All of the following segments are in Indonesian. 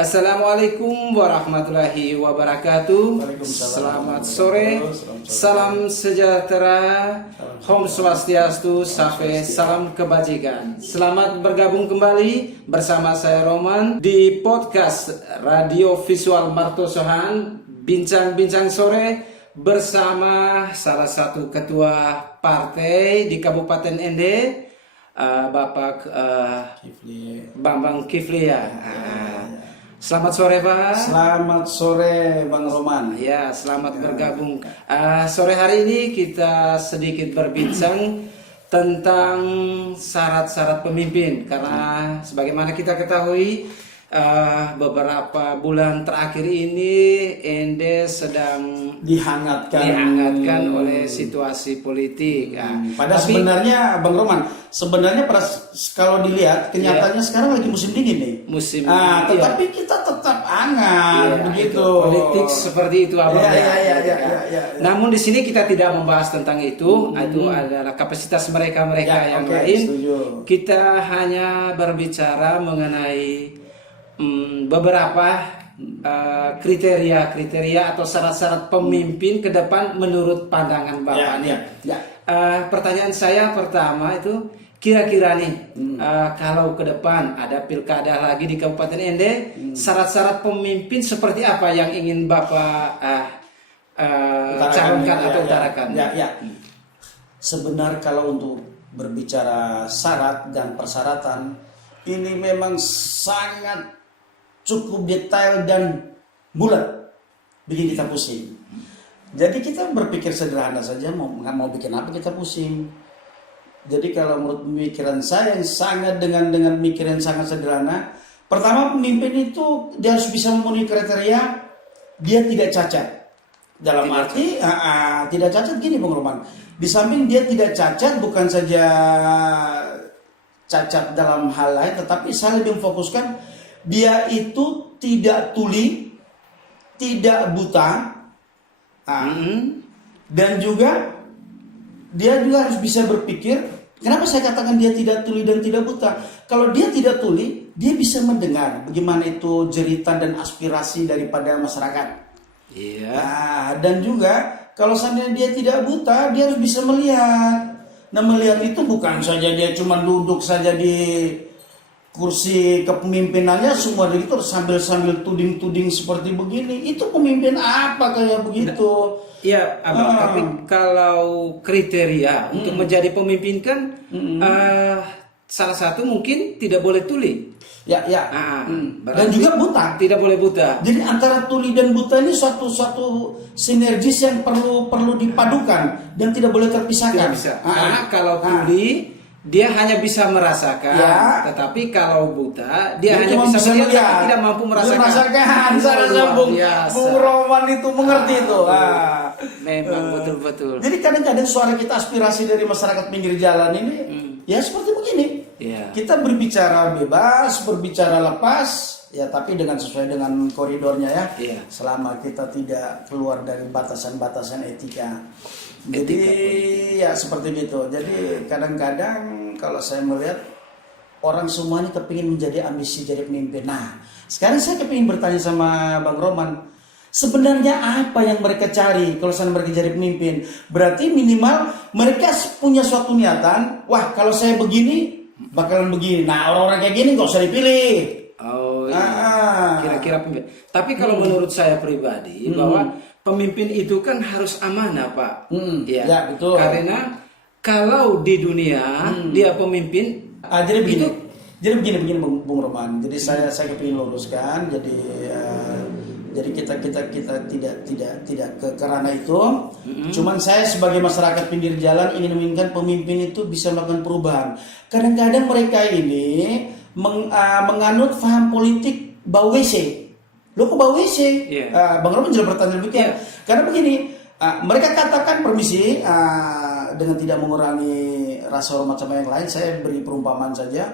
Assalamualaikum warahmatullahi wabarakatuh. Waalaikumsalam. Selamat sore. Salam sejahtera. Om Swastiastu. Salam kebajikan. Selamat bergabung kembali bersama saya Roman di podcast Radio Visual Martosohan. Bincang-bincang sore bersama salah satu ketua partai di Kabupaten Ende, Bapak Bambang Kifli ya. Selamat sore Pak. Selamat sore Bang Roman. Ya, selamat bergabung. Sore hari ini kita sedikit berbincang tentang syarat-syarat pemimpin, karena sebagaimana kita ketahui beberapa bulan terakhir ini Ende sedang dihangatkan oleh situasi politik. Tapi sebenarnya Bang Roman, kalau dilihat kenyataannya sekarang lagi musim dingin nih. Tetapi kita tetap hangat begitu. Politik seperti itu abang. Namun di sini kita tidak membahas tentang itu. Itu adalah kapasitas mereka yang lain. Setuju. Kita hanya berbicara mengenai beberapa kriteria atau syarat-syarat pemimpin ke depan menurut pandangan Bapak nih. Pertanyaan saya pertama itu kira-kira nih kalau ke depan ada pilkada lagi di Kabupaten Ende, syarat-syarat pemimpin seperti apa yang ingin Bapak calonkan atau utarakan? Sebenarnya kalau untuk berbicara syarat dan persyaratan, ini memang sangat cukup detail dan bulat, bikin kita pusing. Jadi kita berpikir sederhana saja, mau bikin apa kita pusing. Jadi kalau menurut pemikiran saya yang sangat dengan pemikiran sangat sederhana, pertama pemimpin itu dia harus bisa memenuhi kriteria dia tidak cacat. Dalam arti tidak cacat gini Bang Roman. Di samping dia tidak cacat, bukan saja cacat dalam hal lain, tetapi saya lebih memfokuskan dia itu tidak tuli, tidak buta, dan juga dia juga harus bisa berpikir. Kenapa saya katakan dia tidak tuli dan tidak buta? Kalau dia tidak tuli, dia bisa mendengar bagaimana itu jeritan dan aspirasi daripada masyarakat. Dan juga kalau seandainya dia tidak buta, dia harus bisa melihat. Nah, melihat itu bukan saja dia cuma duduk saja di kursi kepemimpinannya semua itu sambil tuding seperti begini. Itu pemimpin apa kayak begitu? Iya, Abang. Tapi kalau kriteria untuk menjadi pemimpin kan salah satu mungkin tidak boleh tuli. Dan juga buta. Tidak boleh buta. Jadi antara tuli dan buta ini suatu sinergis yang perlu dipadukan dan tidak boleh terpisahkan. Tidak bisa. Karena kalau tuli dia hanya bisa merasakan, tetapi kalau buta dia hanya bisa melihat, tapi tidak mampu merasakan. Saya sambung. Bung Roman itu mengerti itu. Memang betul-betul. Jadi kadang-kadang suara kita, aspirasi dari masyarakat pinggir jalan ini ya seperti begini. Kita berbicara bebas, berbicara lepas, ya tapi sesuai dengan koridornya ya. Selama kita tidak keluar dari batasan-batasan etika. Jadi ya seperti itu. Jadi kadang-kadang kalau saya melihat orang semuanya kepingin menjadi ambisi jadi pemimpin. Nah, sekarang saya kepingin bertanya sama Bang Roman, sebenarnya apa yang mereka cari kalau saya mereka jadi pemimpin? Berarti minimal mereka punya suatu niatan, wah kalau saya begini bakalan begini. Nah, orang-orang kayak gini nggak usah dipilih. Kira-kira pemimpin. Tapi kalau menurut saya pribadi bahwa pemimpin itu kan harus amanah, Pak. Betul. Karena kalau di dunia dia pemimpin, jadi begini Bung Roman. Jadi saya kepingin luruskan. Jadi kita tidak ke ranah itu. Cuman saya sebagai masyarakat pinggir jalan ingin menginginkan pemimpin itu bisa melakukan perubahan. Kadang-kadang mereka ini menganut paham politik bau WC. Lo kok bau WC? Bang Roman juga bertanya demikian. Karena begini, mereka katakan permisi dengan tidak mengurangi rasa hormat sama yang lain, saya beri perumpamaan saja.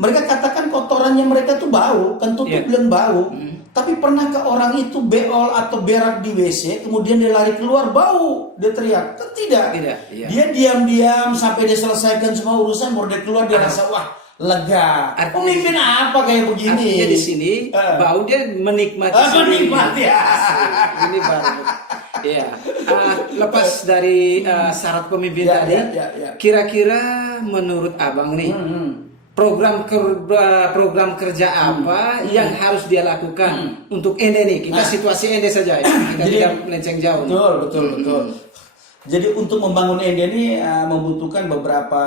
Mereka katakan kotorannya mereka tuh bau, kan tutup dan bau. Tapi pernahkah orang itu beol atau berak di WC, kemudian dia lari keluar bau, dia teriak? Kan tidak. Dia diam-diam sampai dia selesaikan semua urusan, baru dia keluar, dia rasa wah lega. Artinya- Pemimpin apa kayak begini? Artinya di sini bau dia menikmati sendiri. Menikmati ya. Ini baru. Iya. Lepas dari syarat pemimpin Ya, tadi, ya. kira-kira menurut abang nih, program kerja apa yang harus dia lakukan untuk ende nih? Kita situasi ende saja ya. Kita Jadi- tidak melenceng jauh. nih. Betul. Jadi untuk membangun ende ini membutuhkan beberapa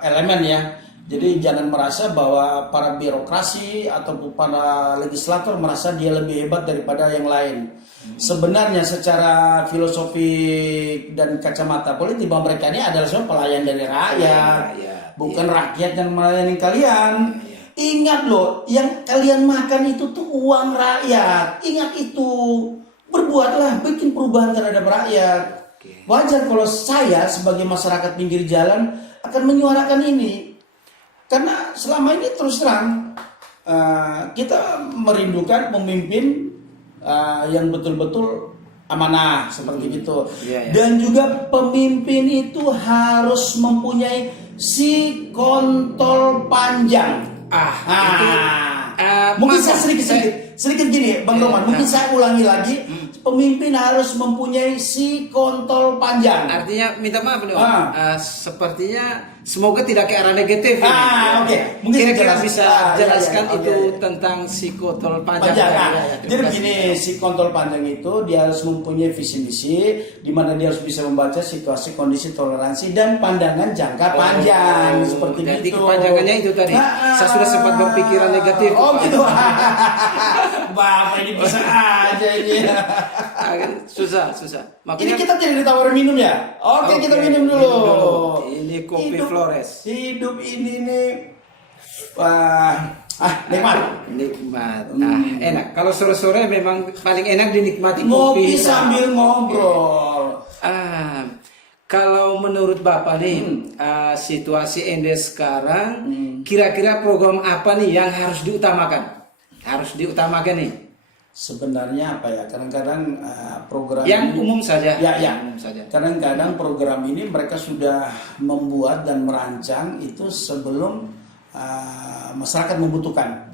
elemen ya. Jadi jangan merasa bahwa para birokrasi atau para legislator merasa dia lebih hebat daripada yang lain. Sebenarnya secara filosofi dan kacamata politik bahwa mereka ini adalah semua pelayan dari rakyat, bukan rakyat yang melayani kalian. Ingat loh, yang kalian makan itu tuh uang rakyat. Ingat itu. Berbuatlah, bikin perubahan terhadap rakyat. Wajar kalau saya sebagai masyarakat pinggir jalan akan menyuarakan ini. Karena selama ini terus terang kita merindukan pemimpin yang betul-betul amanah seperti itu. Dan juga pemimpin itu harus mempunyai si kontol panjang. Mungkin saya sedikit gini, Bang Roman. Mungkin saya ulangi lagi. Pemimpin harus mempunyai si kontol panjang. Artinya minta maaf nih, sepertinya semoga tidak ke arah negatif. Oke. Mungkin kira-kira bisa jelaskan ya. itu tentang si kontol panjang. Jadi begini, si kontol panjang itu dia harus mempunyai visi misi, di mana dia harus bisa membaca situasi, kondisi, toleransi dan pandangan jangka panjang seperti jadi itu. kepanjangannya itu tadi. Saya sudah sempat berpikiran negatif. Gitu. Bapak ini bisa aja ini. Susah. Ini kita tidak ditawar minum ya? Oke, kita minum dulu. Ini kopi Flores. Hidup ini nih nikmat. Enak. Kalau sore-sore memang paling enak dinikmati Ngopi sambil ngobrol. Kalau menurut Bapak nih, situasi ende sekarang, kira-kira program apa nih yang harus diutamakan? Harus diutamakan nih. Sebenarnya apa ya? Kadang-kadang program yang ini, umum saja. Umum saja. Kadang-kadang program ini mereka sudah membuat dan merancang itu sebelum masyarakat membutuhkan.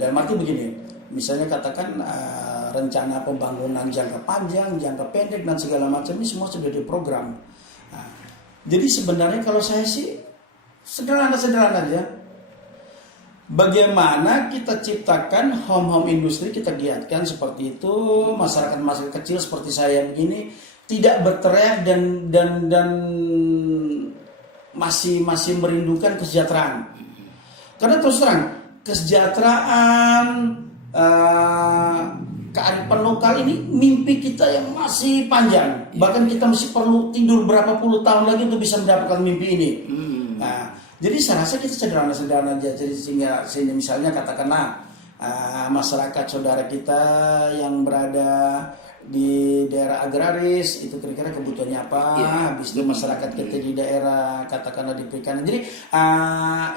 Dalam arti begini, misalnya katakan rencana pembangunan jangka panjang, jangka pendek dan segala macam ini semua sudah diprogram. Jadi sebenarnya kalau saya sih sederhana aja. Bagaimana kita ciptakan home industri, kita giatkan seperti itu, masyarakat kecil seperti saya begini tidak berteriak dan masih merindukan kesejahteraan. Karena terus terang kesejahteraan, kearifan lokal ini mimpi kita yang masih panjang. Bahkan kita masih perlu tidur berapa puluh tahun lagi untuk bisa mendapatkan mimpi ini. Jadi saya rasa kita sederhana aja. Jadi sehingga misalnya katakanlah masyarakat saudara kita yang berada di daerah agraris itu kira-kira kebutuhannya apa? Habis itu masyarakat kita di daerah katakanlah di perikanan. Jadi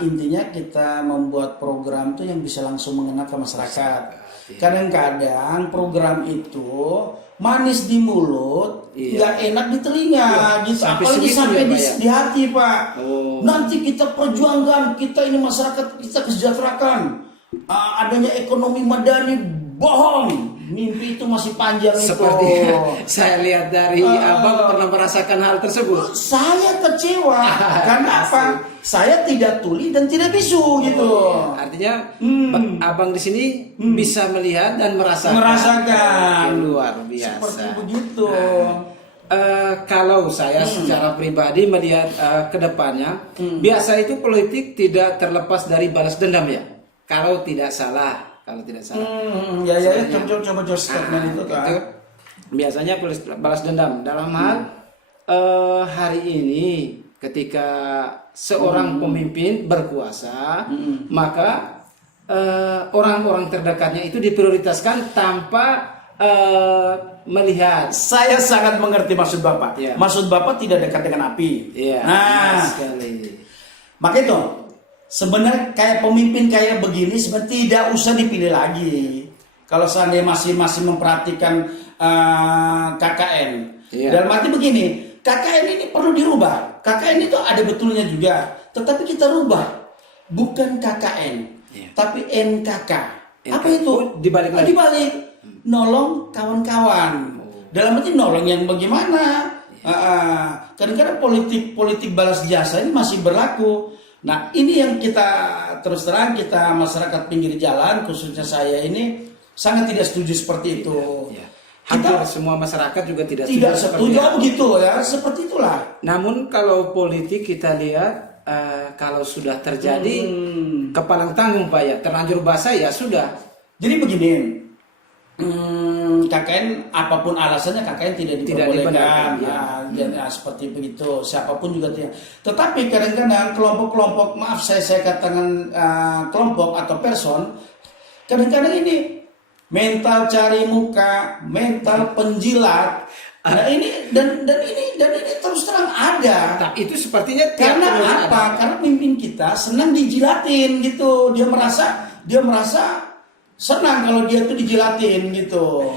intinya kita membuat program itu yang bisa langsung mengena ke masyarakat. Kadang-kadang program itu manis di mulut, nggak enak di telinga, gitu. Apalagi sampai di hati, Pak. Nanti kita perjuangkan, kita ini masyarakat kita kesejahterakan. Adanya ekonomi madani, bohong. Mimpi itu masih panjang itu. Seperti saya lihat dari Abang pernah merasakan hal tersebut. Saya kecewa. Karena apa? Saya tidak tuli dan tidak bisu gitu. Artinya Abang di sini bisa melihat dan merasakan. Luar biasa. Seperti begitu. Kalau saya secara pribadi melihat ke depannya, biasa itu politik tidak terlepas dari balas dendam ya. Kalau tidak salah. Coba statement itu kan. Itu biasanya balas dendam dalam hal hari ini ketika seorang pemimpin berkuasa, maka orang-orang terdekatnya itu diprioritaskan tanpa melihat. Saya sangat mengerti maksud Bapak. Maksud Bapak tidak dekat dengan api. Sekali. Maka itu sebenarnya kayak pemimpin kayak begini sebenarnya tidak usah dipilih lagi. Kalau seandainya masih memperhatikan KKN. Dalam arti begini, KKN ini perlu dirubah. KKN itu ada betulnya juga, tetapi kita rubah. bukan KKN, tapi NKK. Apa NKK. itu? Dibalik lagi. Dibalik, nolong kawan-kawan. Dalam arti nolong yang bagaimana? Kadang-kadang politik balas jasa ini masih berlaku. Nah, ini yang kita terus terang, kita masyarakat pinggir jalan, khususnya saya ini sangat tidak setuju seperti itu. Hampir semua masyarakat juga tidak setuju begitu ya, seperti itulah. Namun kalau politik kita lihat, kalau sudah terjadi kepalang tanggung Pak ya, terlanjur basah ya sudah. Jadi begini, KKN apapun alasannya KKN tidak diperbolehkan. Seperti begitu, siapapun juga tidak. Tetapi kadang-kadang kelompok-kelompok, maaf saya katakan kelompok atau person, kadang-kadang ini mental cari muka, mental penjilat. Nah ini dan ini terus terang ada. Nah, itu sepertinya karena apa? Karena pemimpin kita senang dijilatin gitu. Dia merasa senang kalau dia tuh dijilatin gitu.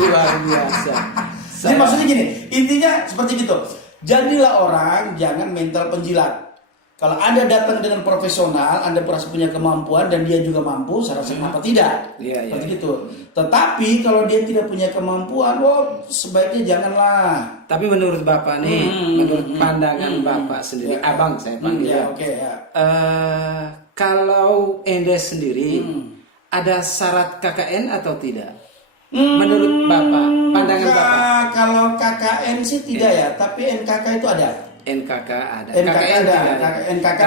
Luar biasa. Jadi maksudnya gini, intinya seperti gitu. Jadilah orang jangan mental penjilat. Kalau Anda datang dengan profesional, Anda merasa punya kemampuan dan dia juga mampu, saya rasa kenapa tidak? Seperti itu. Tetapi kalau dia tidak punya kemampuan, sebaiknya janganlah. Tapi menurut Bapak nih, menurut pandangan Bapak sendiri, Abang saya panggil. Kalau Ende sendiri ada syarat KKN atau tidak? Menurut Bapak, pandangan Bapak? Kalau KKN sih tidak ya, tapi NKK itu ada. NKK ada. NKK ada. NKK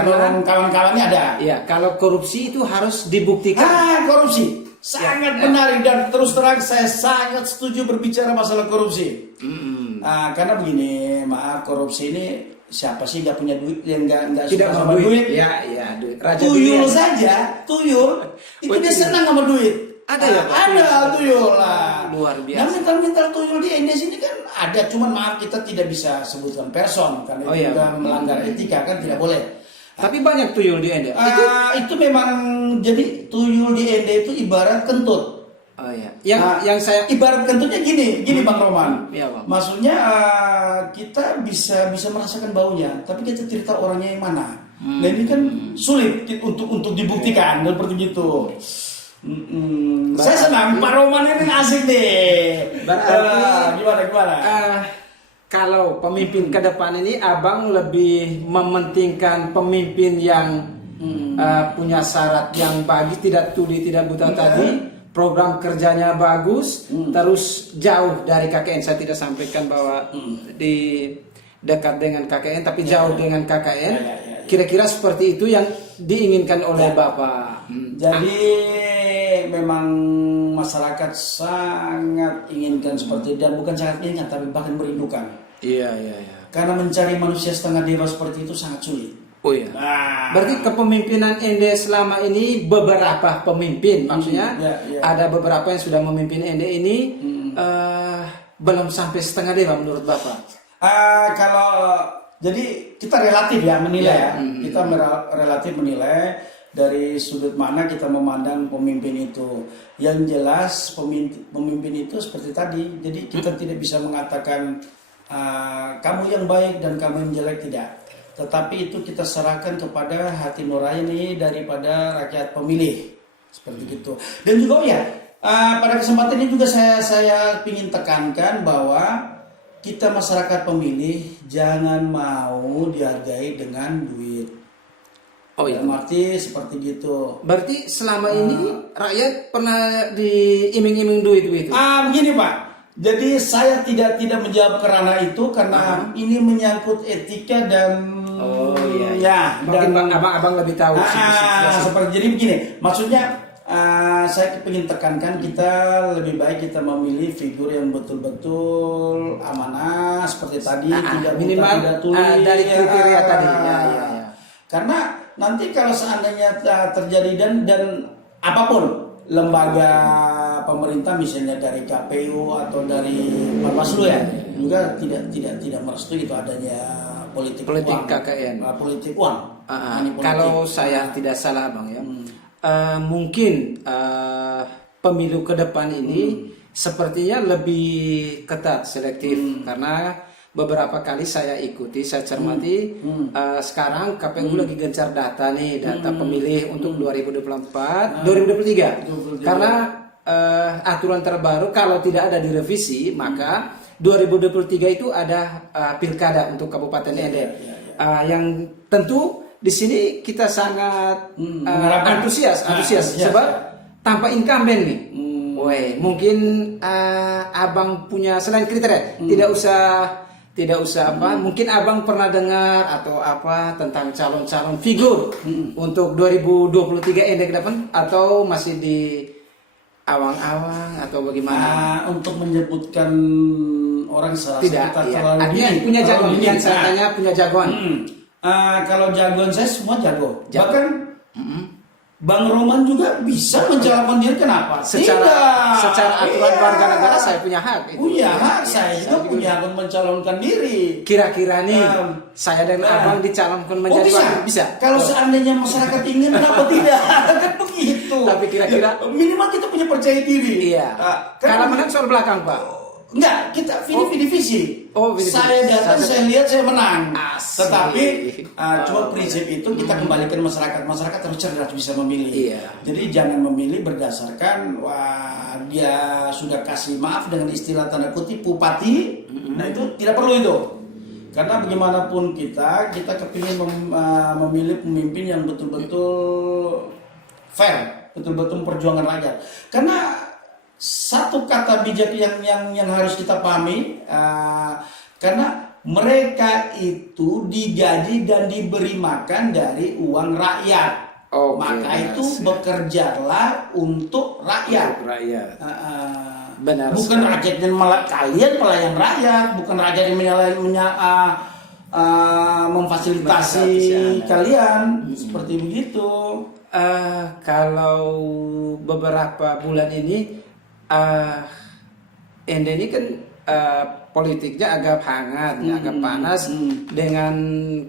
kawan-kawannya ada. Iya, kalau korupsi itu harus dibuktikan. Korupsi sangat menarik dan terus terang saya sangat setuju berbicara masalah korupsi. Karena begini, maaf, korupsi ini siapa sih nggak punya duit yang nggak suka sama duit? Iya, duit. Tuyul saja, tuyul itu dia senang sama duit. Ada ya Pak? Ada tuyul lah. Luar biasa. Nah, mental tuyul di Indonesia ini kan ada, cuman maaf kita tidak bisa sebutkan person karena itu juga melanggar etika kan tidak boleh. Tapi banyak tuyul di Ende. Itu memang jadi tuyul di Ende itu ibarat kentut. Oh iya. Yang saya ibarat kentutnya gini Bang Roman. Iya, Bang. Maksudnya kita bisa merasakan baunya, tapi kita tidak tahu orangnya yang mana. Nah ini kan sulit untuk dibuktikan seperti itu. Saya senang Pak Roman ini asik deh. Gimana? Kalau pemimpin ke depan ini Abang lebih mementingkan pemimpin yang punya syarat yang bagus, tidak tuli, tidak buta tadi, program kerjanya bagus, terus jauh dari KKN. Saya tidak sampaikan bahwa di dekat dengan KKN, tapi jauh dengan KKN. Kira-kira seperti itu yang diinginkan oleh Bapak. Jadi memang masyarakat sangat inginkan seperti itu, dan bukan sangat inginkan tapi bahkan merindukan. Iya. Karena mencari manusia setengah dewa seperti itu sangat sulit. Oh iya. Berarti kepemimpinan Ende selama ini beberapa pemimpin, maksudnya ada beberapa yang sudah memimpin Ende ini belum sampai setengah dewa menurut Bapak. Jadi kita relatif ya menilai kita relatif menilai dari sudut mana kita memandang pemimpin itu. Yang jelas pemimpin itu seperti tadi. Jadi kita tidak bisa mengatakan kamu yang baik dan kamu yang jelek, tidak. Tetapi itu kita serahkan kepada hati nurani daripada rakyat pemilih. Seperti itu. Dan juga pada kesempatan ini juga saya ingin tekankan bahwa kita masyarakat pemilih jangan mau dihargai dengan duit. Arti seperti gitu. Berarti selama ini rakyat pernah diiming-iming duit itu? Begini Pak. Jadi saya tidak menjawab kerana itu karena ini menyangkut etika dan mungkin abang lebih tahu. Seperti jadi begini. Maksudnya saya ingin tekankan kita lebih baik kita memilih figur yang betul-betul amanah seperti tadi, tidak minimal tidak tuli dari kriteria tadi. Karena nanti kalau seandainya terjadi dan apapun lembaga pemerintah misalnya dari KPU atau dari Bawaslu juga tidak merestui itu adanya politik uang, KKN. Politik uang. Kalau saya tidak salah Bang ya. Mungkin pemilu ke depan ini sepertinya lebih ketat selektif karena beberapa kali saya ikuti, saya cermati. Sekarang KPU lagi gencar data nih, data pemilih untuk 2024, 2023. Karena aturan terbaru kalau tidak ada direvisi, maka 2023 itu ada pilkada untuk Kabupaten Ende. Yang tentu di sini kita sangat antusias sebab tanpa incumbent nih. Mungkin abang punya selain kriteria, tidak usah apa, mungkin abang pernah dengar atau apa tentang calon-calon figur untuk 2023 Ende ke depan, atau masih di awang-awang atau bagaimana? Untuk menyebutkan orang serasa Tidak, kita iya. terlalu Artinya dini, punya jagoan, terlalu yang dini. saya tanya punya jagoan. Kalau jagoan saya semua jago. Jago. Bahkan Bang Roman juga bisa mencalonkan diri, kenapa? Secara aturan Iya. warga negara saya punya hak. Itu. Punya hak, saya juga punya hak mencalonkan diri. Kira-kira nih, saya dan abang dicalonkan menjadi bisa. wakil, bisa. Kalau seandainya masyarakat ingin, kenapa tidak? Kan begitu. Tapi kira-kira minimal kita punya percaya diri. Iya. Kan Kalau menang soal belakang, Pak. Enggak, kita visi. Visi. Saya datang, saya lihat, saya menang. Asik. Tetapi cuma prinsip itu kita kembalikan masyarakat. Masyarakat harus cerdas bisa memilih. Iya. Jadi jangan memilih berdasarkan dia sudah kasih maaf dengan istilah tanda kutip bupati. Nah itu tidak perlu itu. Karena bagaimanapun kita kepingin memilih pemimpin yang betul-betul fair, betul-betul perjuangan rakyat. Karena satu kata bijak yang harus kita pahami, karena mereka itu digaji dan diberi makan dari uang rakyat. Maka itu bekerjalah untuk rakyat. Benar. Bukan rakyat yang kalian pelayan rakyat, bukan rakyat yang memfasilitasi kalian, seperti begitu. Kalau beberapa bulan ini Ende ini kan politiknya agak hangat, agak panas dengan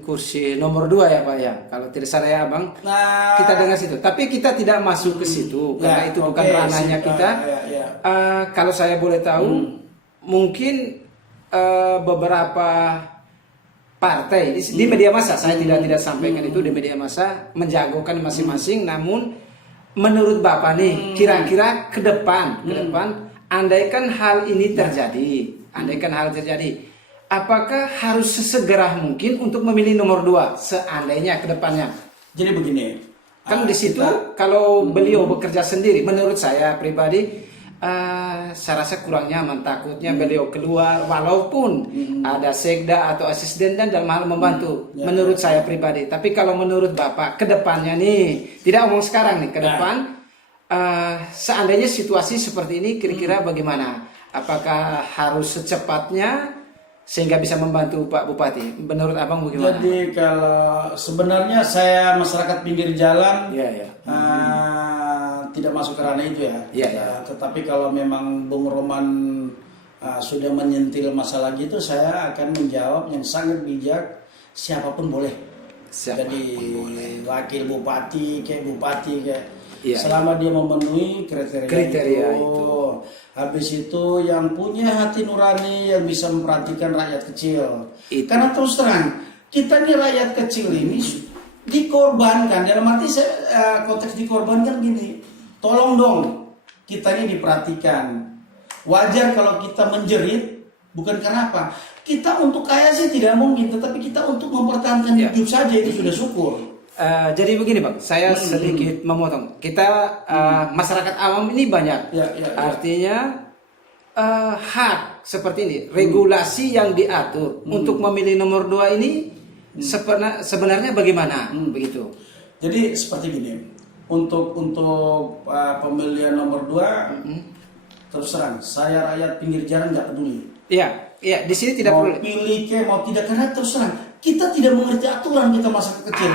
kursi nomor 2 ya Pak ya. Kalau tidak salah ya Abang, kita dengar situ. Tapi kita tidak masuk ke situ karena itu bukan ranahnya kita. Kalau saya boleh tahu, mungkin beberapa partai di media massa, saya tidak sampaikan itu di media massa, menjagokan masing-masing. Namun menurut Bapak nih, kira-kira ke depan, andaikan hal ini terjadi, apakah harus sesegera mungkin untuk memilih nomor 2 seandainya ke depannya? Jadi begini, kan di situ kalau beliau bekerja sendiri, menurut saya pribadi, saya rasa kurang nyaman, takutnya beliau keluar walaupun ada sekda atau asisten dan dalam hal membantu. Menurut saya pribadi. Tapi kalau menurut Bapak ke depannya nih, tidak omong sekarang nih, ke depan seandainya situasi seperti ini kira-kira bagaimana? Apakah harus secepatnya sehingga bisa membantu Pak Bupati? Menurut Abang bagaimana? Jadi kalau sebenarnya saya masyarakat pinggir jalan, tidak masuk ke ranah itu ya. Tetapi kalau memang Bung Roman sudah menyentil masalah gitu, saya akan menjawab yang sangat bijak, siapapun boleh. Jadi wakil bupati kayak selama dia memenuhi kriteria itu. Habis itu yang punya hati nurani, yang bisa memperhatikan rakyat kecil. Karena terus terang, kita nih rakyat kecil ini dikorbankan. Dalam arti saya konteks dikorbankan gini, tolong dong kita ini diperhatikan. Wajar kalau kita menjerit, bukan karena apa? Kita untuk kaya sih tidak mungkin, tetapi kita untuk mempertahankan hidup saja itu sudah syukur. Jadi begini Bang, saya sedikit memotong. Kita masyarakat awam ini banyak, artinya hak seperti ini, regulasi yang diatur untuk memilih nomor 2 ini sebenarnya bagaimana begitu? Jadi seperti gini, untuk pemilihan nomor 2, terus terang, saya rakyat pinggir jalan nggak peduli. Iya, di sini tidak mau perlu pilih mau tidak, karena terus terang kita tidak mengerti aturan, kita masyarakat kecil.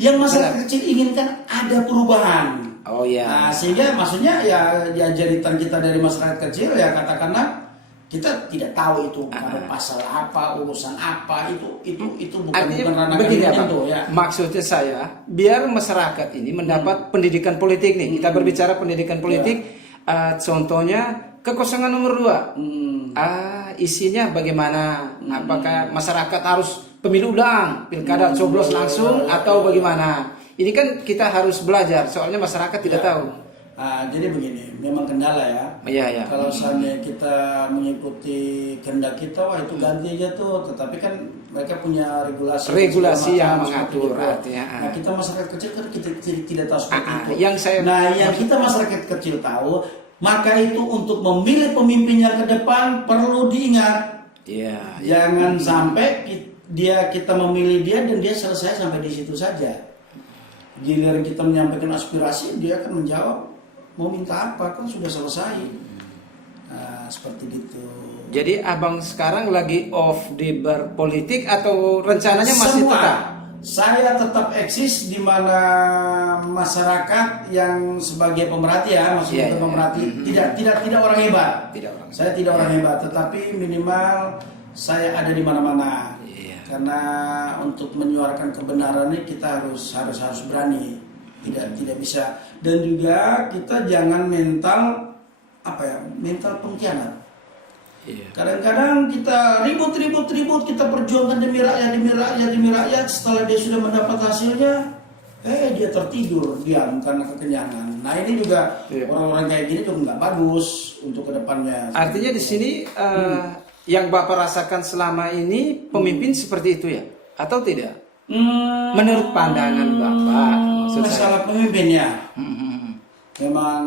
Yang masyarakat kecil inginkan ada perubahan. Sehingga maksudnya ya jeritan kita dari masyarakat kecil ya katakanlah kita tidak tahu itu pasal apa, urusan apa, itu bukan ranah itu ya. Maksudnya saya biar masyarakat ini mendapat pendidikan politik nih. Kita berbicara pendidikan politik, contohnya kekosongan nomor 2. isinya bagaimana? Apakah masyarakat harus pemilu ulang, pilkada coblos langsung atau bagaimana? Ini kan kita harus belajar, soalnya masyarakat tidak tahu. Jadi begini, memang kendala ya. Iya. Kalau misalnya kita mengikuti kehendak kita, wah itu ganti aja tuh. Tetapi kan mereka punya regulasi yang macam mengatur seperti itu. artinya. Nah kita masyarakat kecil kan kita tidak tahu seperti itu. Yang kita masyarakat kecil tahu, maka itu untuk memilih pemimpin yang ke depan perlu diingat. Iya. Jangan sampai kita memilih dia dan dia selesai sampai di situ saja. Giliran kita menyampaikan aspirasi, dia akan menjawab mau minta apa, kan sudah selesai. Nah, seperti itu. Jadi abang sekarang lagi off di berpolitik atau rencananya masih Semua. tetap? Saya tetap eksis di mana masyarakat yang sebagai pemerhati ya, maksudnya pemerhati tidak orang hebat. Saya tidak orang hebat, tetapi minimal saya ada di mana-mana. Karena untuk menyuarakan kebenaran ini kita harus berani, tidak bisa. Dan juga kita jangan mental pengkhianat. Kadang-kadang kita ribut, kita perjuangkan demi rakyat. Setelah dia sudah mendapat hasilnya, dia tertidur diam karena kekenyangan. Nah ini juga orang-orang kayak gini juga nggak bagus untuk kedepannya. Artinya di sini yang Bapak rasakan selama ini pemimpin seperti itu ya, atau tidak? Menurut pandangan Bapak, masalah pemimpinnya, memang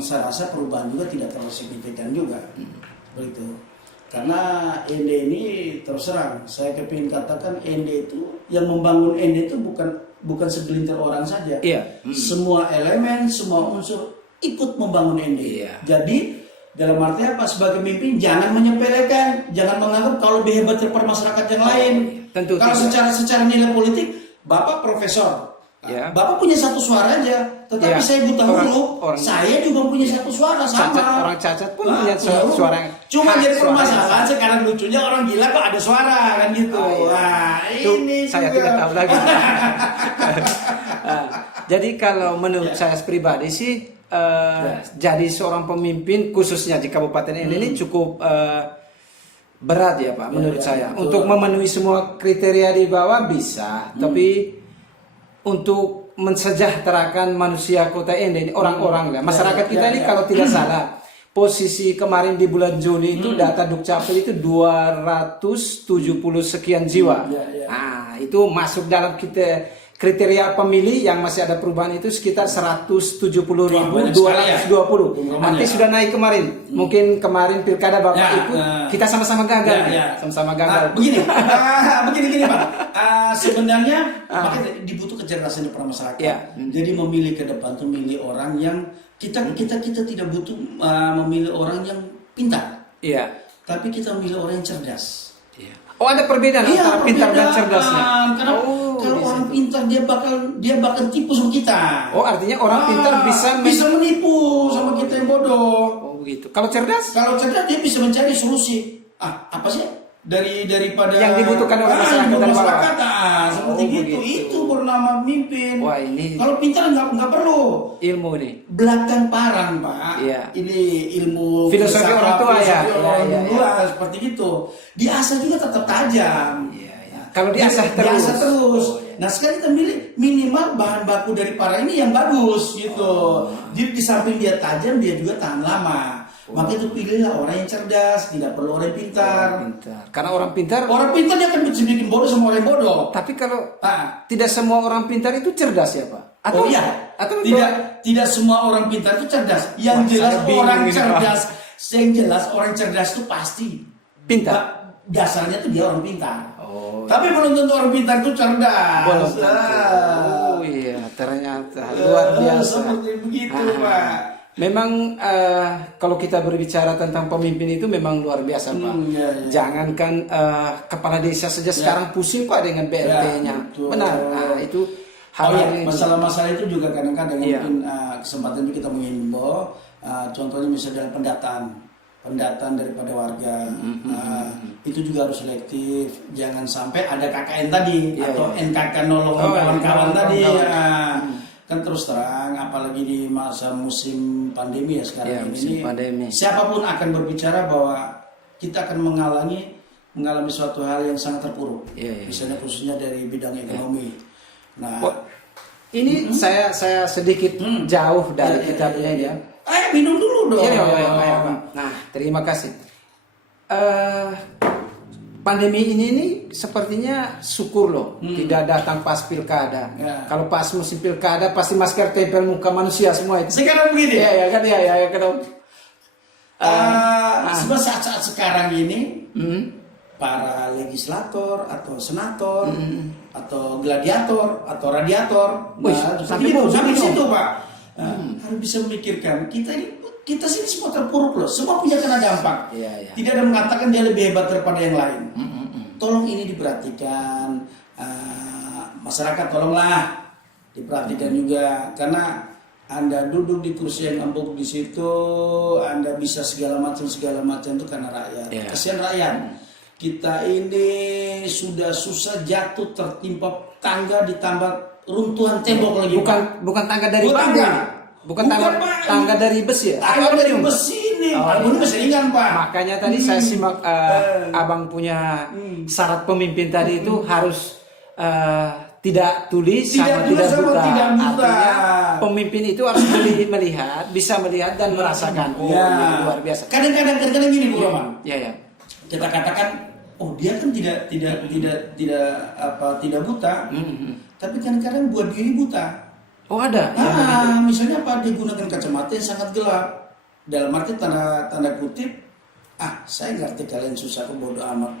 saya rasa perubahan juga tidak terlalu signifikan juga, begitu. Karena Ende ini terus terang, saya kepingin katakan Ende itu yang membangun Ende itu bukan segelintir orang saja. Semua elemen, semua unsur ikut membangun Ende. Jadi dalam arti apa? Sebagai pemimpin jangan menyepelekan, jangan menganggap kalau lebih hebat daripada masyarakat yang lain. Kalau secara nilai politik, Bapak profesor, Bapak punya satu suara aja, tetapi saya buta huruf, saya juga punya satu suara sama. Orang cacat pun punya suara. Cuma jadi permasalahan sekarang lucunya orang gila kok ada suara kan gitu. Ini saya tidak tahu lagi. Jadi kalau menurut saya pribadi sih. Jadi seorang pemimpin khususnya di Kabupaten ini cukup berat ya Pak menurut saya. Betul. Untuk memenuhi semua kriteria di bawah bisa, tapi untuk mensejahterakan manusia kota ini orang-orang masyarakat kita ini kalau tidak salah posisi kemarin di bulan Juni itu data Dukcapil itu 270 sekian jiwa. Nah itu masuk dalam kriteria pemilih yang masih ada perubahan itu sekitar 170.220. Nanti sudah naik kemarin. Mungkin kemarin pilkada Bapak ikut, kita sama-sama gagal. Sama-sama gagal. Begini Pak. Sebenarnya dibutuhkan kecerdasan dari masyarakat. Jadi memilih ke depan tuh memilih orang yang kita tidak butuh memilih orang yang pintar. Tapi kita memilih orang yang cerdas. Oh ada perbedaan antara pintar dan cerdasnya. Karena kalau orang pintar dia bakal tipu sama kita. Oh artinya orang pintar bisa menipu sama kita yang bodoh. Oh begitu. Kalau cerdas? Kalau cerdas dia bisa mencari solusi. Apa sih daripada yang dibutuhkan oleh masyarakat. Seperti gitu. Itu bernama pemimpin. Wah ini. Kalau pintar nggak perlu. Ilmu nih. Belakang parang Pak. Ini ilmu filosofi orang tua ya. Seperti itu. Diasah juga tetap tajam. Kalau diasah terus. Nah sekarang kita minimal bahan baku dari parang ini yang bagus gitu. Jadi di samping dia tajam dia juga tahan lama. Maka itu pilihlah orang yang cerdas, tidak perlu orang yang pintar. Karena orang pintar dia akan bisa bikin bodoh sama orang yang bodoh. Tapi kalau tidak semua orang pintar itu cerdas ya Pak? Atau tidak semua orang pintar itu cerdas. Yang jelas orang cerdas itu pasti pintar. Dasarnya itu dia orang pintar. Tapi belum tentu orang pintar itu cerdas. Oh iya, ternyata luar biasa. Seperti begitu Pak. Memang kalau kita berbicara tentang pemimpin itu memang luar biasa Pak. Jangankan kepala desa saja sekarang pusing Pak dengan BRT-nya. Benar. Itu hal yang masalah-masalah itu juga kadang-kadang mungkin kesempatan itu kita mengimbau. Contohnya misalnya dalam pendataan daripada warga. Itu juga harus selektif. Jangan sampai ada KKN tadi atau NKK nolong kawan-kawan tadi. Kan terus terang apalagi di masa musim pandemi ya sekarang ini pandemi. Siapapun akan berbicara bahwa kita akan mengalami suatu hal yang sangat terpuruk. Misalnya khususnya dari bidang ekonomi. Nah, ini saya sedikit jauh dari kitabnya ya. Minum dulu dong. Iya, Pak. Nah, terima kasih. Pandemi ini sepertinya syukur loh, tidak datang pas pilkada. Kalau pas musim pilkada pasti masker tempel muka manusia semua itu. Sekarang begini. Iya kan. Sebab saat-saat sekarang ini para legislator atau senator atau gladiator atau radiator, sampai situ Pak, harus bisa memikirkan kita sini semua terpuruk loh, semua punya kena dampak. Tidak ada mengatakan dia lebih hebat daripada yang lain. Tolong ini diperhatikan, masyarakat tolonglah diperhatikan juga, karena Anda duduk di kursi yang empuk di situ, Anda bisa segala macam itu karena rakyat. Kasihan rakyat. Kita ini sudah susah jatuh tertimpa tangga ditambah runtuhan tembok lagi. Bukan tangga dari bambu. Bukan tangga dari besi ya? Tangga dari besi ini. Ini masih ringan Pak. Makanya tadi saya simak abang punya syarat pemimpin tadi itu harus tidak tulis sama tidak buta. Artinya pemimpin itu harus bisa melihat dan merasakan. Ini luar biasa. Kadang-kadang gini Bu Roman. Iya. Kita katakan, dia kan tidak buta, tapi kadang-kadang buat diri buta. Ada. Misalnya apa, digunakan kacamata yang sangat gelap. Dalam arti tanda kutip, saya ngerti kalian susah, bodoh amat.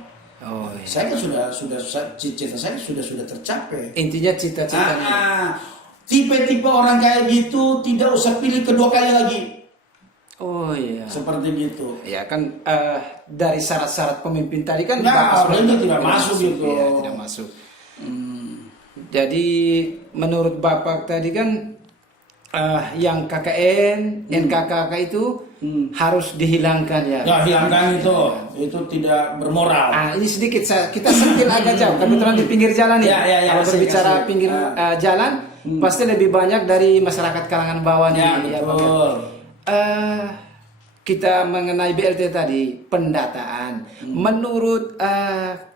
Saya kan sudah cita-cita saya sudah tercapai. Intinya cita-citanya. Tipe-tipe orang kayak gitu tidak usah pilih kedua kali lagi. Seperti gitu. Ya kan dari syarat-syarat pemimpin tadi kan tidak masuk gitu. Tidak masuk. Jadi menurut Bapak tadi kan yang KKN, NKKK itu harus dihilangkan ya. Hilangkan itu tidak bermoral. Ini sedikit kita sentil agak jauh. Kebetulan di pinggir jalan nih. Kalau berbicara pinggir jalan, pasti lebih banyak dari masyarakat kalangan bawah nih. Betul. Kita mengenai BLT tadi pendataan. Menurut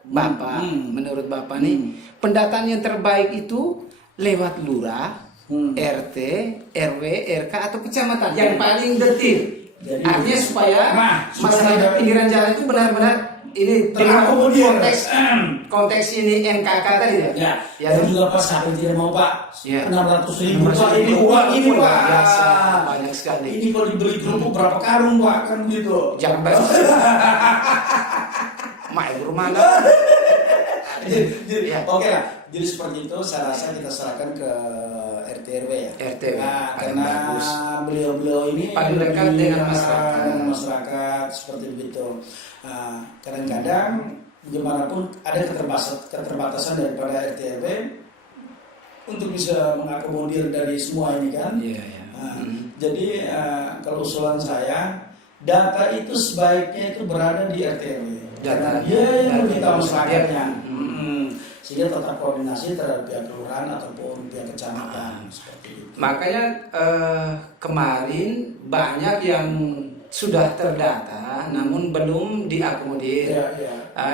Bapak nih, pendataan yang terbaik itu lewat lurah, RT, RW, RK atau kecamatan yang paling detil. Artinya supaya masyarakat pinggiran jalan itu benar-benar ini terakomodir. Konteks ini NKK tadi ya. Dan juga Pak, siapa yang tidak mau Pak? 600.000 Pak, ini uang ini Pak. Banyak sekali. Ini kalau dibeli kerupuk berapa karung Pak, kan gitu. Jangan bahas. Mana? Oke lah. Jadi seperti itu saya rasa kita serahkan ke RT RW ya. Karena beliau-beliau ini paling dekat dengan masyarakat seperti begitu. Kadang-kadang bagaimanapun ada keterbatasan daripada RT RW untuk bisa mengakomodir dari semua ini kan. Jadi kalau usulan saya, data itu sebaiknya itu berada di RT RW. Karena dia yang lebih tahu masyarakatnya. Sehingga tetap koordinasi terhadap pihak kelurahan ataupun pihak kecamatan seperti itu. Makanya kemarin banyak yang sudah terdata namun belum diakomodir.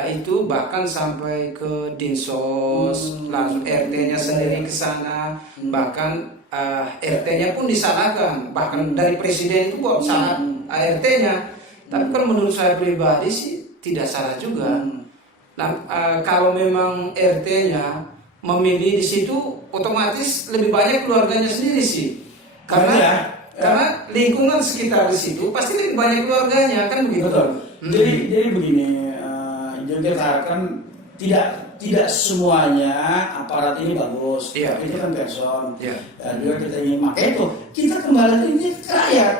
Itu bahkan sampai ke Dinsos, langsung RT-nya sendiri ke sana, bahkan RT-nya pun disalahkan, bahkan dari presiden itu kok salah RT-nya. Tapi kalau menurut saya pribadi sih tidak salah juga. Nah, kalau memang RT-nya memilih di situ, otomatis lebih banyak keluarganya sendiri sih. Karena lingkungan sekitar di situ pasti lebih banyak keluarganya, kan begitu. Betul. Jadi begini, kita harapkan tidak semuanya aparat ini bagus. Itu kan person. Dan juga kita ingin makanya itu kita kembali ini ke rakyat.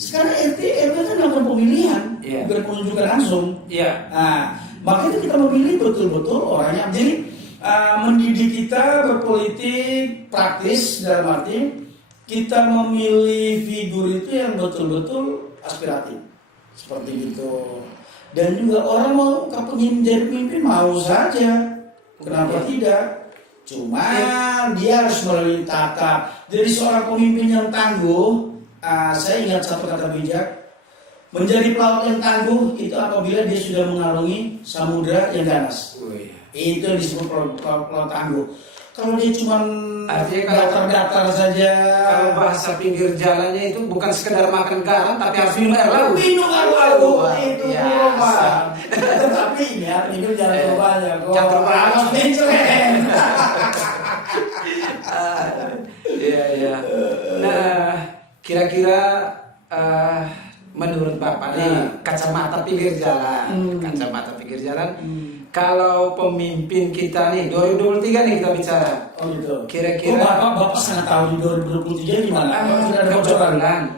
Sekarang RT RW kan melakukan pemilihan, bukan penunjukan langsung. Maka itu kita memilih betul-betul orangnya. Jadi mendidik kita berpolitik praktis, dalam arti kita memilih figur itu yang betul-betul aspiratif seperti itu. Dan juga orang mau menjadi pemimpin mau saja, kenapa tidak? Cuma dia harus melalui tata. Jadi seorang pemimpin yang tangguh, saya ingat satu kata bijak, Menjadi pelaut yang tangguh itu apabila dia sudah mengarungi samudra yang ganas. Itu yang disebut pelaut tangguh. Kalau dia cuma datar-datar saja, kalau bahasa pinggir jalannya itu bukan sekedar makan garam tapi harus minum air laut. Minum air laut itu Roman. Tetapi ingat minum jangan terlalu banyak. Jangan terlalu banyak. Iya. Nah, kira-kira menurut Bapak nih kacamata pinggir jalan, kalau pemimpin kita nih 2023 nih kita bicara. Oh gitu. Kira-kira Bapak sangat tahu di 2023 gimana?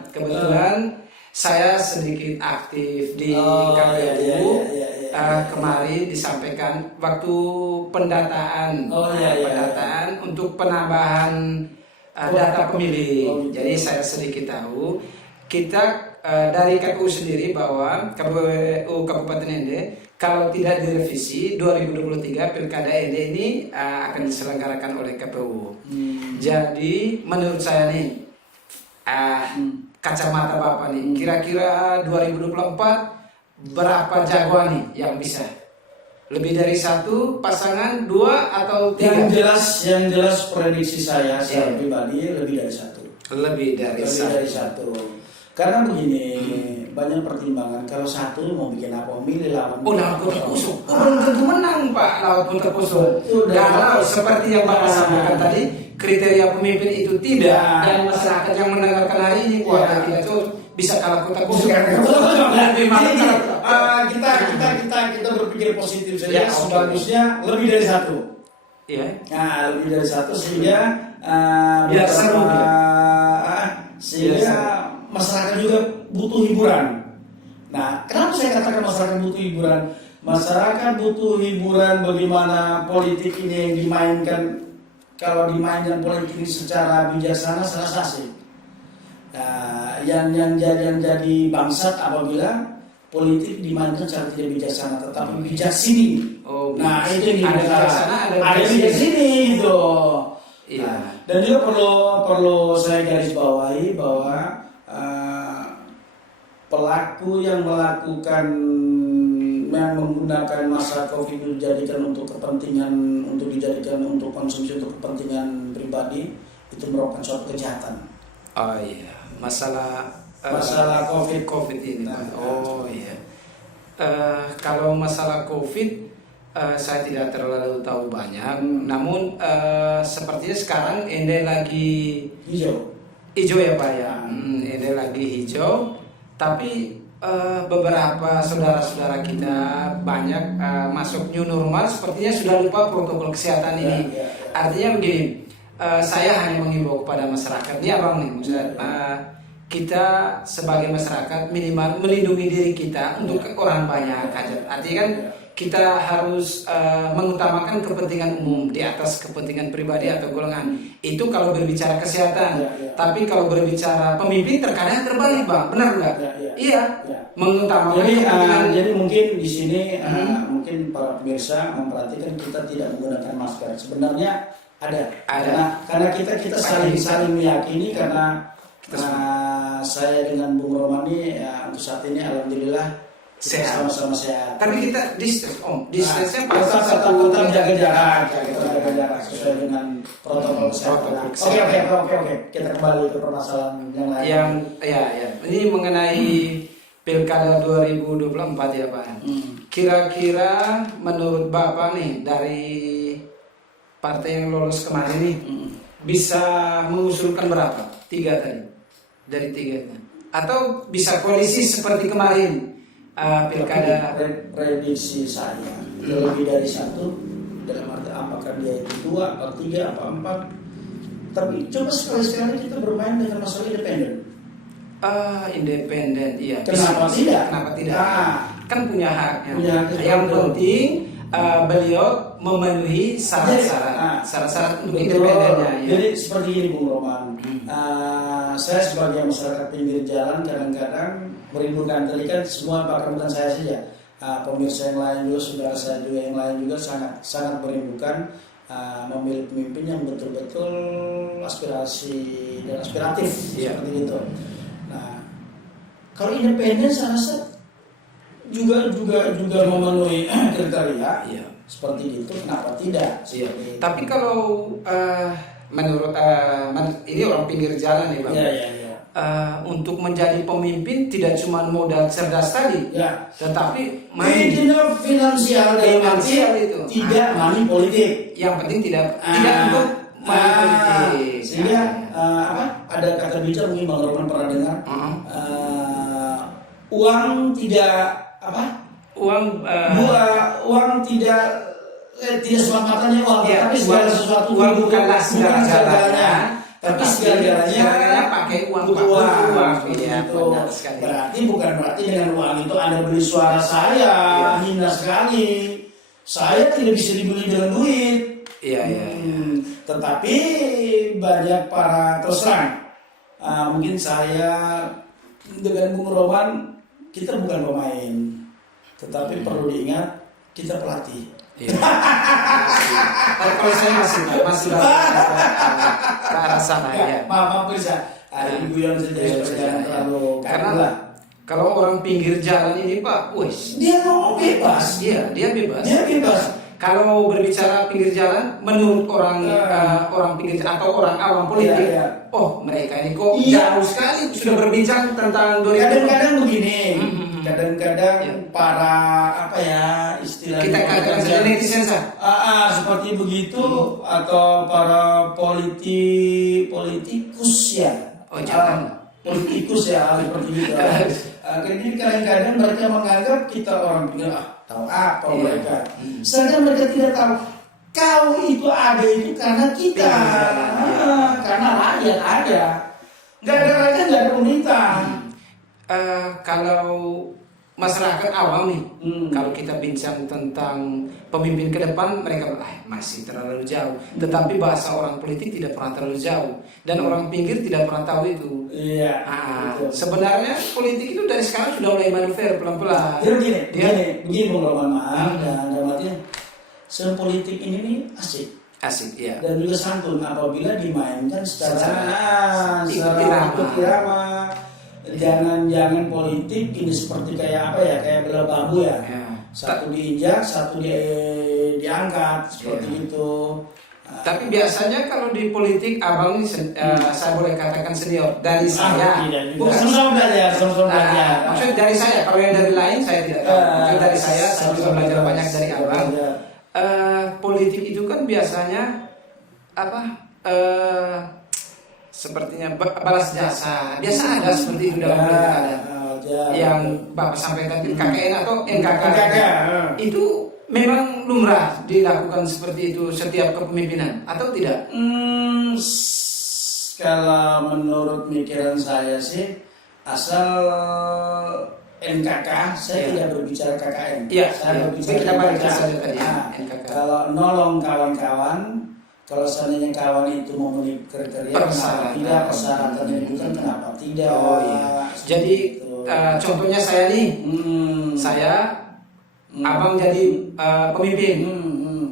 Kebetulan saya sedikit aktif di KPU. Kemarin disampaikan waktu pendataan, pendataan untuk penambahan data pemilih. Jadi saya sedikit tahu kita dari KPU sendiri bahwa KPU Kabupaten Ende kalau tidak direvisi 2023 Pilkada Ende ini akan diselenggarakan oleh KPU. Jadi menurut saya nih kacamata Bapak nih kira-kira 2024 berapa jagoan nih yang bisa? Lebih dari satu pasangan, 2 atau 3? Yang jelas prediksi saya secara pribadi lebih dari satu. Lebih dari satu. Karena begini, banyak pertimbangan. Kalau satu mau bikin apa, milih lawan. Lawan pun terkusuk. Belum tentu menang Pak, lawan pun terkusuk. Kalau seperti yang Bapak sampaikan tadi, kriteria pemimpin itu tidak dan masyarakat yang mendengarkan hari ini tidak cocok bisa kalah kota kusuk. Kita berpikir positif saja. Sebagusnya lebih dari satu. Iya. Nah, lebih dari satu sehingga biar seru. Sehingga masyarakat juga butuh hiburan. Nah, kenapa saya katakan masyarakat butuh hiburan? Masyarakat butuh hiburan bagaimana politik ini yang dimainkan. Kalau dimainkan politik ini secara bijaksana, serasa asik. Nah, yang jadi bangsat apabila politik dimainkan secara tidak bijaksana, tetapi bijaksini. Nah, itu yang ada bijaksini itu. Nah, dan juga perlu saya garis bawahi bahwa pelaku yang menggunakan masa COVID itu dijadikan untuk dijadikan untuk konsumsi untuk kepentingan pribadi itu merupakan suatu kejahatan. Oh iya, masalah COVID ini. Kalau masalah COVID saya tidak terlalu tahu banyak. Namun sepertinya sekarang Ende lagi hijau ya Pak ya. Ende lagi hijau. Tapi beberapa saudara-saudara kita banyak masuk new normal sepertinya sudah lupa protokol kesehatan ini. Artinya begini, saya hanya mengimbau kepada masyarakat ini abang nih, kita sebagai masyarakat minimal melindungi diri kita untuk orang banyak aja. Artinya kan kita harus mengutamakan kepentingan umum di atas kepentingan pribadi atau golongan. Itu kalau berbicara kesehatan. Tapi kalau berbicara pemimpin terkadang terbalik, Bang. Benar nggak? Iya. Mengutamakan kepentingan. Jadi mungkin di sini mungkin para pemirsa memperhatikan kita tidak menggunakan masker. Sebenarnya ada. Karena kita saling meyakini karena saya dengan Bung Romani untuk saat ini alhamdulillah sehat. Sama-sama sehat. Tapi kita distance-nya tetap jaga jarak sesuai dengan protokol kesehatan. Oke. Kita kembali ke permasalahan yang lain. Ini mengenai Pilkada 2024 ya Pak. Kira-kira menurut Bapak nih dari partai yang lolos kemarin nih bisa mengusulkan berapa? 3 tadi. Dari 3-nya. Atau bisa koalisi seperti kemarin? Pilkada prediksi saya lebih dari 1 dalam arti apakah dia itu 2 atau 3 atau 4. Tapi coba sekali-sekali kita bermain dengan masalah independen. Independen, iya. Kenapa tidak? Kan punya haknya. Yang penting beliau memenuhi syarat-syarat untuk independennya. Ya. Jadi seperti ini Bung Roman. Saya sebagai masyarakat pinggir jalan kadang-kadang merindukan, tadi kan semua bahkan bukan saya saja, pemirsa yang lain juga, saudara saya juga yang lain juga sangat merindukan memilih pemimpin yang betul-betul aspirasi dan aspiratif seperti itu. Nah, Kalau independen saya rasa juga memenuhi kriteria. Iya. Seperti itu, kenapa tidak? Iya. Tapi kalau menurut ini orang pinggir jalan nih Bang. Iya. Untuk menjadi pemimpin tidak cuma modal cerdas tadi, Ya. tetapi money. Finansial dalam arti itu. tidak money politik. Yang penting tidak untuk money politik. Sehingga ada kata bijak mungkin Bang Roman pernah dengar. Uang tidak uang tidak selamatannya uang, tapi segala sesuatu uang bukanlah segala-galanya. Tapi segala-galanya pakai uang. Butuh uang. Ya, benar sekali. Berarti bukan berarti dengan uang itu Anda beli suara saya, hina sekali. Saya tidak bisa dibeli dengan duit. Iya. Tetapi banyak para terserang. Mungkin saya dengan Bung Roman kita bukan pemain, tetapi perlu diingat kita pelatih. Iya. Kalau saya masih ke arah sana ya. Maaf bisa. Ibu yang jadi jangan terlalu karena kalau orang pinggir jalan ini Pak, wes dia ngomong bebas. Iya, dia bebas. Dia bebas. Kalau berbicara pinggir jalan, menurut orang pinggir jalan atau orang awam politik, oh mereka ini kok jauh sekali sudah berbincang tentang 2020. Kadang-kadang begini, kadang-kadang para istilahnya kita katakan netizen seperti begitu atau para politikus ya. Oh jangan. Politikus ya seperti itu. Jadi kadang-kadang mereka menganggap kita orang pinggir tahu apa mereka. Sedangkan mereka tidak tahu kau itu ada itu karena kita, karena rakyat ada. Nggak ada rakyat nggak ada pemerintah. Kalau masyarakat awam nih, kalau kita bincang tentang pemimpin ke depan, mereka masih terlalu jauh. Tetapi bahasa orang politik tidak pernah terlalu jauh, dan orang pinggir tidak pernah tahu itu. Iya. Sebenarnya politik itu dari sekarang sudah mulai manuver pelan-pelan. Jadi begini Bung Roman, maaf dan artinya politik ini nih asik, ya. Dan juga santun apabila dimainkan secara irama. Jangan politik ini seperti kayak kayak bola bambu ya. Satu diinjak, satu diangkat seperti itu. Tapi biasanya kalau di politik abang ini saya boleh katakan senior dari saya. Bukan sama belajar. Maksudnya dari saya, kalau yang dari lain saya tidak tahu. Maksudnya dari saya juga belajar banyak dari abang. Politik itu kan biasanya sepertinya balas jasa. Biasa ada seperti itu dalam politik ada. Yang Bapak sampaikan tadi KKN atau NKK. Itu memang lumrah dilakukan seperti itu setiap kepemimpinan atau tidak? Kalau menurut pikiran saya sih asal NKK, saya tidak berbicara KKN. Saya berbicara kita balik NKK. saja tadi. NKK. Kalau nolong kawan-kawan, kalau seandainya kawan itu memenuhi kriteria, persyaratan yang dibutuhkan, kenapa tidak? Jadi contohnya saya nih, abang jadi pemimpin,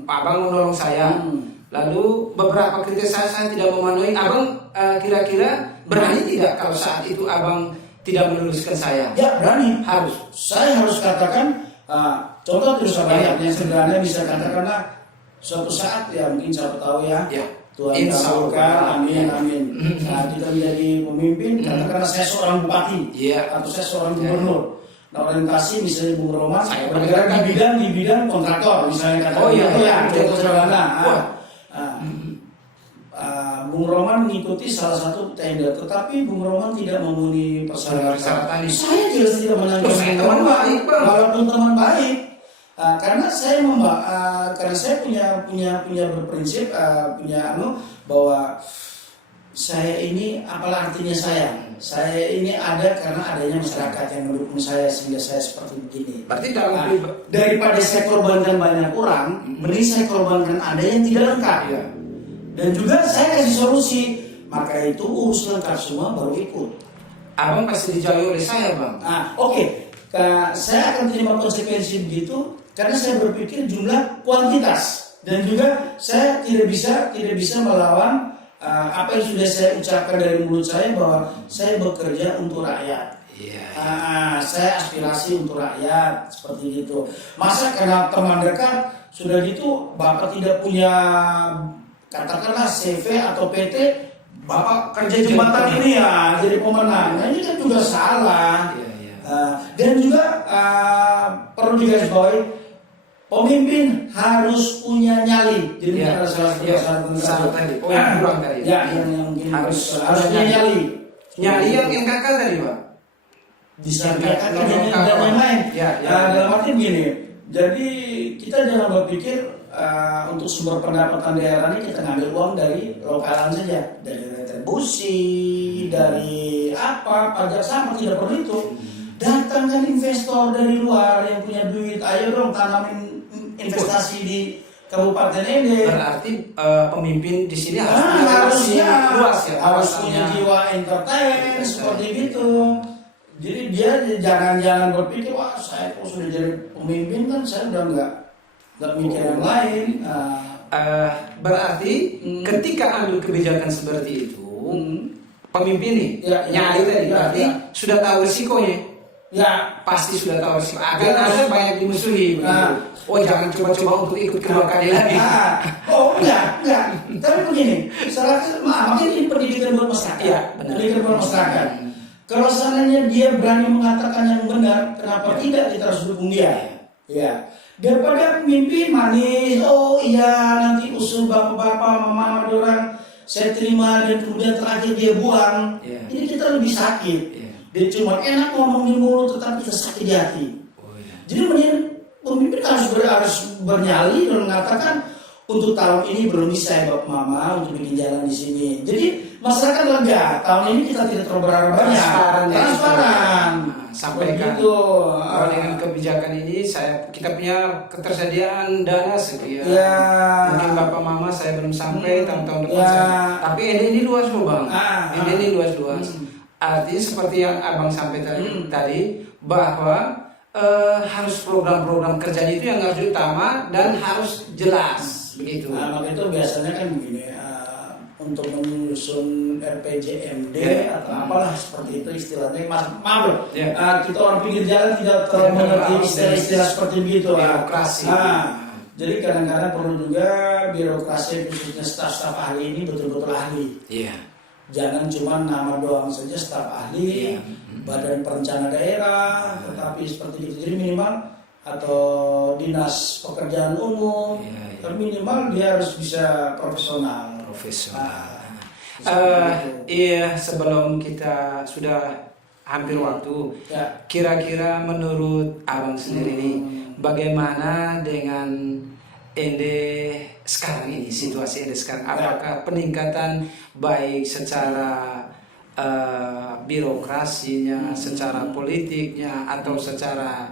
abang menolong saya, lalu beberapa kriteria saya tidak memenuhi, abang kira-kira berani tidak kalau saat itu abang tidak menuliskan saya? Ya berani, harus. Saya harus katakan, contoh terus banyak yang sebenarnya bisa katakanlah suatu saat ya mungkin siapa tahu ya. Tuhan kabulkan, amin. Nah, kita menjadi pemimpin, katakanlah saya seorang bupati, atau saya seorang gubernur. Nah, orientasi misalnya Bung Roman, bergerak di bidang kontraktor, misalnya contoh sederhana. Bung Roman mengikuti salah satu tender, tetapi Bung Roman tidak memenuhi persyaratan. Saya jelas tidak menanggung teman baik, walaupun teman baik. Karena saya punya berprinsip bahwa saya ini apalah artinya saya ini ada karena adanya masyarakat yang mendukung saya sehingga saya seperti begini. Berarti daripada saya korbankan banyak orang, mending saya korbankan ada yang tidak lengkap. Dan juga saya kasih solusi, maka itu urus lengkap semua baru ikut. Abang pasti dijauhi oleh saya, Bang. Saya akan terima konsekuensi begitu karena saya berpikir jumlah kuantitas dan juga saya tidak bisa melawan apa yang sudah saya ucapkan dari mulut saya bahwa saya bekerja untuk rakyat. Iya. Saya aspirasi untuk rakyat seperti itu. Masa karena teman dekat sudah gitu Bapak tidak punya katakanlah CV atau PT, Bapak kerja jembatan ini ya jadi pemenang. Nah, ini kan juga salah. Iya, iya. Dan juga perlu digarisbawahi, pemimpin harus punya nyali. Jadi ada salah satu tadi. Oh, yang kurang tadi. Ya, yang mungkin harus punya nyali. Nyali yang kakak tadi, Pak. Disediakan dan yang lain. Dalam arti begini. Jadi kita jangan berpikir untuk sumber pendapatan daerah ini kita ngambil uang dari lokalan saja, dari retribusi, dari apa pajak sampah, tidak perlu itu. Datangkan investor dari luar yang punya duit, ayo dong tanamin investasi di Kabupaten ini. Berarti pemimpin di sini harus luas ya, harus punya jiwa entertain seperti gitu. Jadi dia jangan berpikir wah saya kok sudah jadi pemimpin kan saya udah nggak mikir yang lain. Berarti ketika ambil kebijakan seperti itu, pemimpin nih nyari tadi berarti sudah tahu risikonya. Ya pasti sudah tahu risiko. Akan ada banyak dimusuhi. Oh jangan coba-coba untuk ikut kedua kali lagi. Oh enggak. Tapi begini, makanya ini pendidikan buat masyarakat. Iya, benar. Pendidikan buat masyarakat. Kalau seandainya dia berani mengatakan yang benar, kenapa tidak kita harus dukung dia? Ya. Daripada mimpi manis, oh iya nanti usul bapak-bapak, mama orang saya terima dan kemudian terakhir dia buang. Yeah. Ini kita lebih sakit. Yeah. Dia cuma enak ngomong di mulut tetapi kita sakit di hati. Oh, yeah. Jadi mending pemimpin harus bernyali dan mengatakan untuk tahun ini belum bisa ya Bapak Mama untuk bikin jalan di sini. Jadi masyarakat lega. Tahun ini kita tidak terlalu berharap banyak. Transparan. Sampaikan. Begitu. Dengan kebijakan ini kita punya ketersediaan dana sekian. Ya. Mungkin Bapak Mama saya belum sampai tahun-tahun depan. Ya. Tapi ini luas loh Bang. Ini luas-luas. Artinya seperti yang Abang sampai tadi bahwa harus program-program kerjanya itu yang harus utama dan harus jelas begitu. Maka itu biasanya kan begini untuk menyusun RPJMD atau apalah seperti itu istilahnya. Maaf kita orang pinggir jalan tidak terlalu mengerti istilah-istilah seperti begitu. Birokrasi. Jadi kadang-kadang perlu juga birokrasi khususnya staf-staf ahli ini betul-betul ahli. Iya. Jangan cuma nama doang saja staf ahli, badan perencana daerah, tetapi seperti itu. Jadi minimal atau dinas pekerjaan umum, minimal dia harus bisa profesional. Iya, sebelum kita sudah hampir waktu, kira-kira menurut Abang sendiri nih, bagaimana dengan sekarang ini, situasi sekarang? Apakah peningkatan baik secara birokrasinya, secara politiknya, atau secara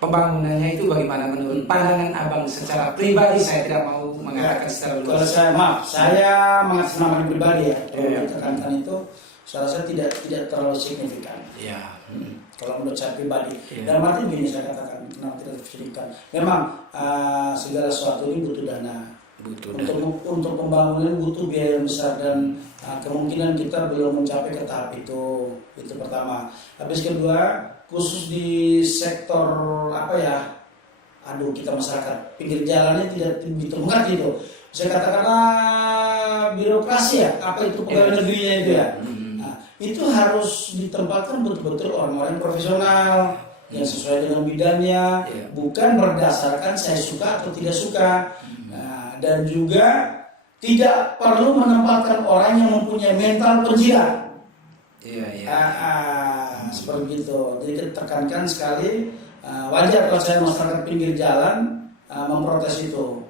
pembangunannya itu bagaimana menurut pandangan Abang secara pribadi? Saya tidak mau mengatakan secara luas. Kalau saya mengatasnamakan pribadi ya. Kalau ditekankan itu, saya rasa tidak terlalu signifikan. Kalau menurut saya pribadi. Dan arti begini saya katakan, kenapa tidak signifikan? Memang segala sesuatu ini butuh dana. Untuk pembangunan butuh biaya yang besar dan kemungkinan kita belum mencapai ke tahap itu pertama. Habis kedua, khusus di sektor kita masyarakat pinggir jalannya tidak begitu mengerti itu. Saya katakanlah birokrasi ya, apa itu pegawai negerinya itu ya. Itu harus ditempatkan betul-betul orang-orang profesional yang sesuai dengan bidangnya, bukan berdasarkan saya suka atau tidak suka. Dan juga tidak perlu menempatkan orang yang mempunyai mental penjilat. Seperti itu. Jadi kita tekankan sekali, wajar kalau saya masyarakat pinggir jalan memprotes itu.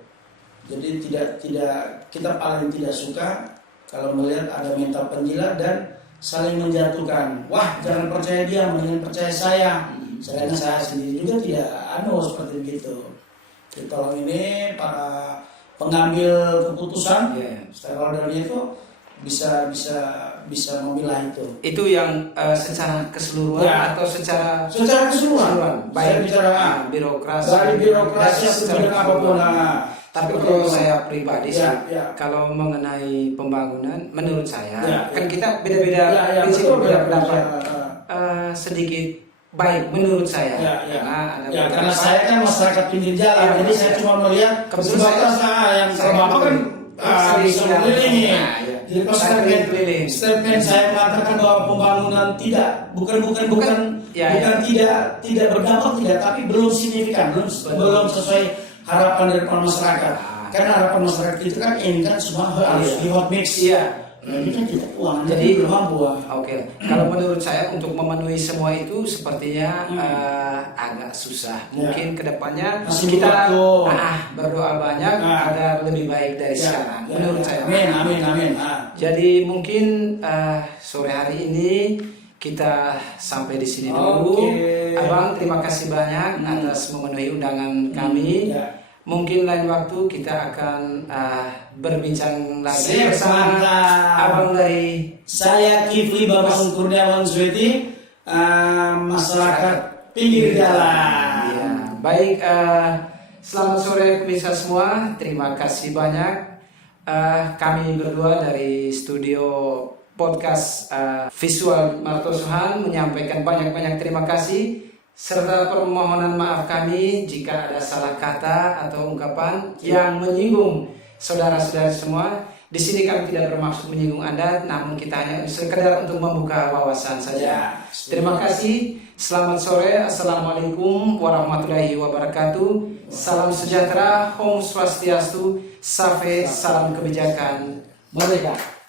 Jadi tidak kita paling tidak suka kalau melihat ada mental penjilat dan saling menjatuhkan. Wah, jangan percaya dia, mendingan percaya saya. Sedangkan saya sendiri juga tidak seperti begitu. Jadi tolong ini para pengambil keputusan, stakeholdernya itu bisa memilah itu. Itu yang secara keseluruhan atau secara keseluruhan. Baik bicara birokrasi. Dari birokrasi atau bidang apapun. Tapi kalau saya pribadi sih, kalau mengenai pembangunan, menurut saya kan kita beda-beda prinsip, beda pendapat. sedikit baik menurut saya. Karena saya kan masyarakat pinggir jalan, jadi saya cuma melihat sebatas yang Bapak kan bisa mengelilingi. Jadi pas statement saya mengatakan bahwa pembangunan bukan tidak berdampak, tapi belum signifikan, belum sesuai harapan dari masyarakat. Karena harapan masyarakat itu kan ini kan semua harus di hot mix. Ini kan tidak uang, jadi belum mampu. Oke. Kalau menurut saya untuk memenuhi semua itu sepertinya agak susah. Mungkin kedepannya kita berdoa banyak agar lebih baik dari sekarang. Menurut saya. Amin. Jadi mungkin sore hari ini kita sampai di sini dulu. Abang, terima kasih banyak atas memenuhi undangan kami. Mungkin lain waktu kita akan berbincang lagi bersama Abang dari saya Kifli Bambang Kurniawan Sweti, masyarakat pinggir jalan. Baik, selamat sore pemirsa semua. Terima kasih banyak. Kami berdua dari studio podcast Visual Martosuhan menyampaikan banyak-banyak terima kasih serta permohonan maaf kami jika ada salah kata atau ungkapan yang menyinggung saudara-saudara semua. Di sini kami tidak bermaksud menyinggung Anda, namun kita hanya sekedar untuk membuka wawasan saja. Terima kasih. Selamat sore. Assalamualaikum warahmatullahi wabarakatuh. Salam sejahtera. Om Swastiastu. Safe. Salam kebijakan. Merdeka.